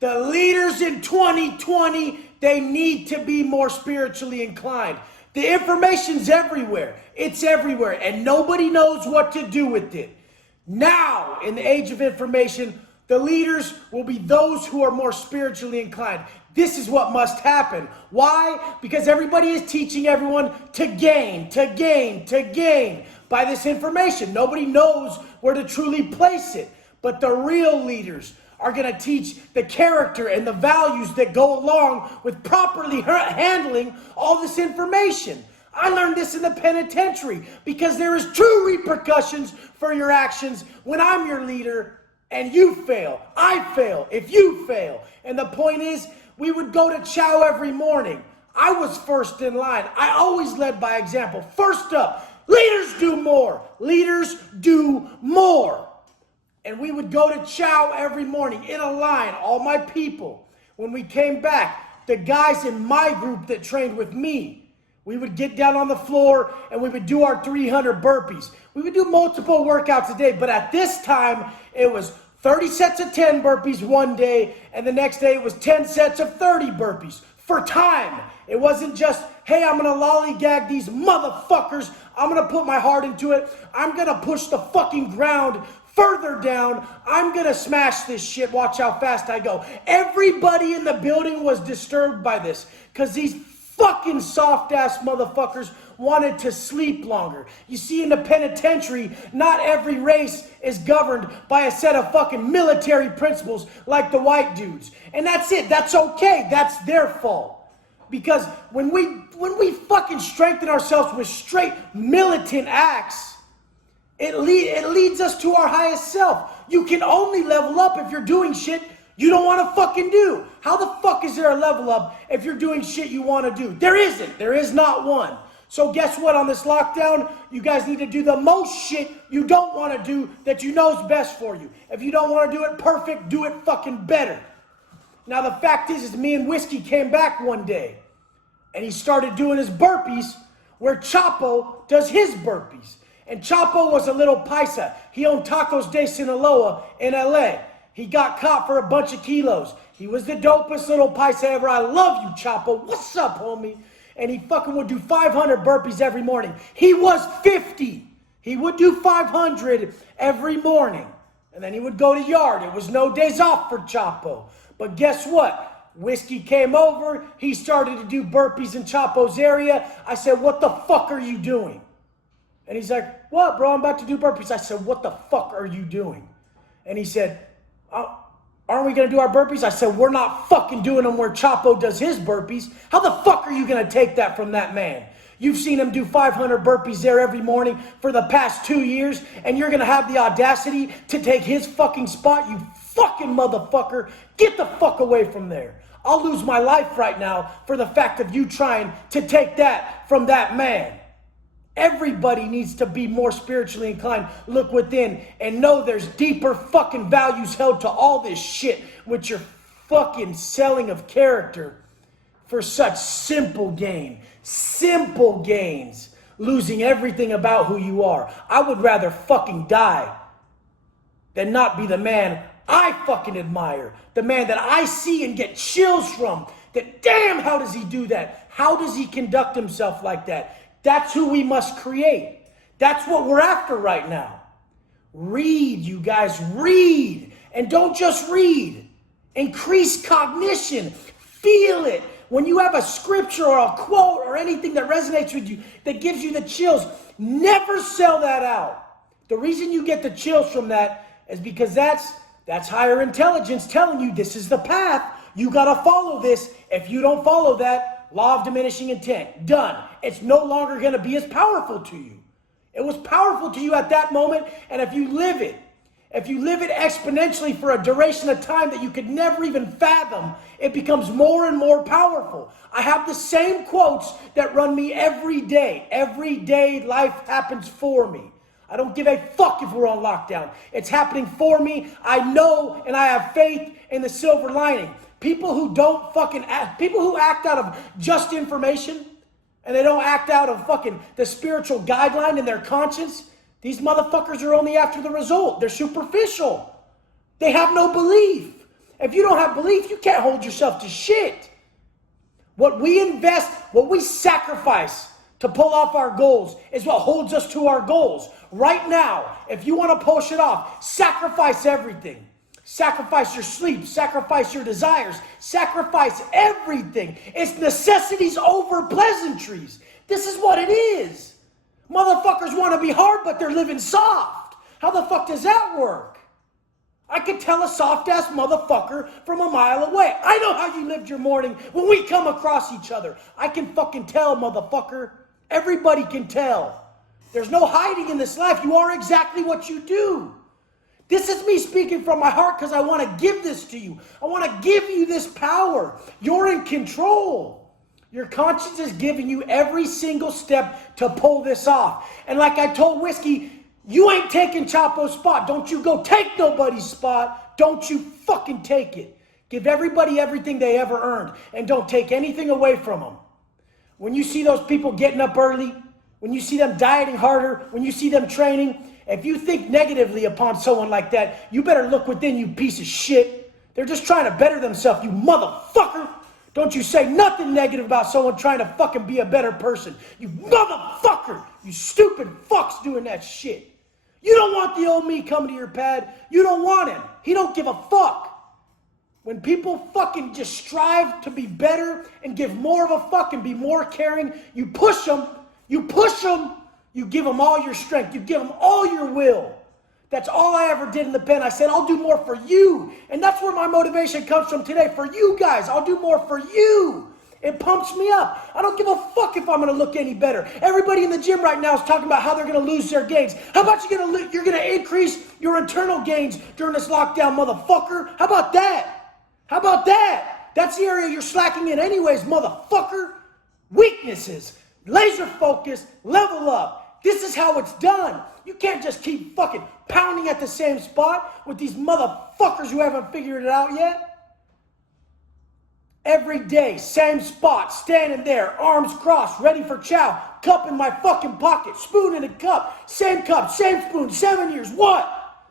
The leaders in 2020, they need to be more spiritually inclined. The information's everywhere. It's everywhere, and nobody knows what to do with it. Now, in the age of information, the leaders will be those who are more spiritually inclined. This is what must happen. Why? Because everybody is teaching everyone to gain by this information. Nobody knows where to truly place it. But the real leaders are going to teach the character and the values that go along with properly handling all this information. I learned this in the penitentiary because there is true repercussions for your actions when I'm your leader and you fail. I fail if you fail. And the point is, we would go to chow every morning. I was first in line. I always led by example. First up, leaders do more. Leaders do more. And we would go to chow every morning in a line, all my people. When we came back, the guys in my group that trained with me, we would get down on the floor and we would do our 300 burpees. We would do multiple workouts a day, but at this time, it was 30 sets of 10 burpees one day, and the next day it was 10 sets of 30 burpees for time. It wasn't just, hey, I'm gonna lollygag these motherfuckers. I'm gonna put my heart into it. I'm gonna push the fucking ground further down. I'm gonna smash this shit. Watch how fast I go. Everybody in the building was disturbed by this because these fucking soft ass motherfuckers wanted to sleep longer. You see, in the penitentiary, not every race is governed by a set of fucking military principles like the white dudes. And that's it. That's okay. That's their fault. Because when we fucking strengthen ourselves with straight militant acts, it leads us to our highest self. You can only level up if you're doing shit you don't want to fucking do. How the fuck is there a level up if you're doing shit you want to do? There isn't. There is not one. So guess what? On this lockdown, you guys need to do the most shit you don't want to do that you know is best for you. If you don't want to do it perfect, do it fucking better. Now the fact is me and Whiskey came back one day and he started doing his burpees where Chapo does his burpees. And Chapo was a little paisa. He owned Tacos de Sinaloa in LA. He got caught for a bunch of kilos. He was the dopest little paisa ever. I love you, Chapo. What's up, homie? And he fucking would do 500 burpees every morning. He was 50. He would do 500 every morning. And then he would go to yard. It was no days off for Chapo. But guess what? Whiskey came over. He started to do burpees in Chapo's area. I said, what the fuck are you doing? And he's like, what, bro? I'm about to do burpees. I said, what the fuck are you doing? And he said, aren't we going to do our burpees? I said, we're not fucking doing them where Chapo does his burpees. How the fuck are you going to take that from that man? You've seen him do 500 burpees there every morning for the past 2 years, and you're going to have the audacity to take his fucking spot? You fucking motherfucker. Get the fuck away from there. I'll lose my life right now for the fact of you trying to take that from that man. Everybody needs to be more spiritually inclined, look within, and know there's deeper fucking values held to all this shit with your fucking selling of character for such simple gain. Simple gains. Losing everything about who you are. I would rather fucking die than not be the man I fucking admire. The man that I see and get chills from. That damn, how does he do that? How does he conduct himself like that? That's who we must create. That's what we're after right now. Read, you guys, read. And don't just read. Increase cognition. Feel it. When you have a scripture or a quote or anything that resonates with you, that gives you the chills, never sell that out. The reason you get the chills from that is because that's higher intelligence telling you this is the path. You got to follow this. If you don't follow that, law of diminishing intent, done. It's no longer going to be as powerful to you. It was powerful to you at that moment, and if you live it exponentially for a duration of time that you could never even fathom, it becomes more and more powerful. I have the same quotes that run me every day. Every day life happens for me. I don't give a fuck if we're on lockdown. It's happening for me. I know and I have faith in the silver lining. People who don't fucking act, people who act out of just information and they don't act out of fucking the spiritual guideline in their conscience, these motherfuckers are only after the result. They're superficial. They have no belief. If you don't have belief, you can't hold yourself to shit. What we invest, what we sacrifice to pull off our goals is what holds us to our goals. Right now, if you want to push it off, sacrifice everything. Sacrifice your sleep, sacrifice your desires, sacrifice everything. It's necessities over pleasantries. This is what it is. Motherfuckers want to be hard, but they're living soft. How the fuck does that work? I could tell a soft-ass motherfucker from a mile away. I know how you lived your morning when we come across each other. I can fucking tell, motherfucker. Everybody can tell. There's no hiding in this life. You are exactly what you do. This is me speaking from my heart because I want to give this to you. I want to give you this power. You're in control. Your conscience is giving you every single step to pull this off. And like I told Whiskey, you ain't taking Chapo's spot. Don't you go take nobody's spot. Don't you fucking take it. Give everybody everything they ever earned. And don't take anything away from them. When you see those people getting up early, when you see them dieting harder, when you see them training, if you think negatively upon someone like that, you better look within, you piece of shit. They're just trying to better themselves, you motherfucker. Don't you say nothing negative about someone trying to fucking be a better person. You motherfucker. You stupid fucks doing that shit. You don't want the old me coming to your pad. You don't want him. He don't give a fuck. When people fucking just strive to be better and give more of a fuck and be more caring, you push them. You push them. You give them all your strength. You give them all your will. That's all I ever did in the pen. I said, I'll do more for you. And that's where my motivation comes from today. For you guys, I'll do more for you. It pumps me up. I don't give a fuck if I'm going to look any better. Everybody in the gym right now is talking about how they're going to lose their gains. How about you're going to increase your internal gains during this lockdown, motherfucker? How about that? How about that? That's the area you're slacking in anyways, motherfucker. Weaknesses. Laser focus. Level up. This is how it's done. You can't just keep fucking pounding at the same spot with these motherfuckers who haven't figured it out yet. Every day, same spot, standing there, arms crossed, ready for chow, cup in my fucking pocket, spoon in a cup, same spoon, 7 years, what?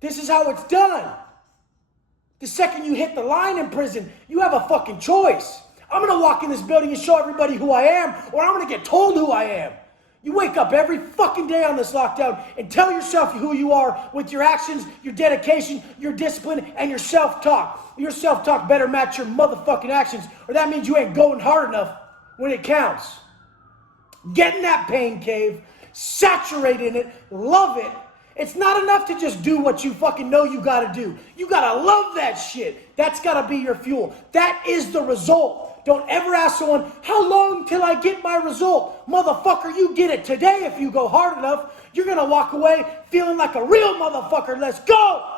This is how it's done. The second you hit the line in prison, you have a fucking choice. I'm going to walk in this building and show everybody who I am, or I'm going to get told who I am. You wake up every fucking day on this lockdown and tell yourself who you are with your actions, your dedication, your discipline, and your self-talk. Your self-talk better match your motherfucking actions, or that means you ain't going hard enough when it counts. Get in that pain cave, saturate in it, love it. It's not enough to just do what you fucking know you gotta do. You gotta love that shit. That's gotta be your fuel. That is the result. Don't ever ask someone, how long till I get my result? Motherfucker, you get it today if you go hard enough. You're going to walk away feeling like a real motherfucker. Let's go.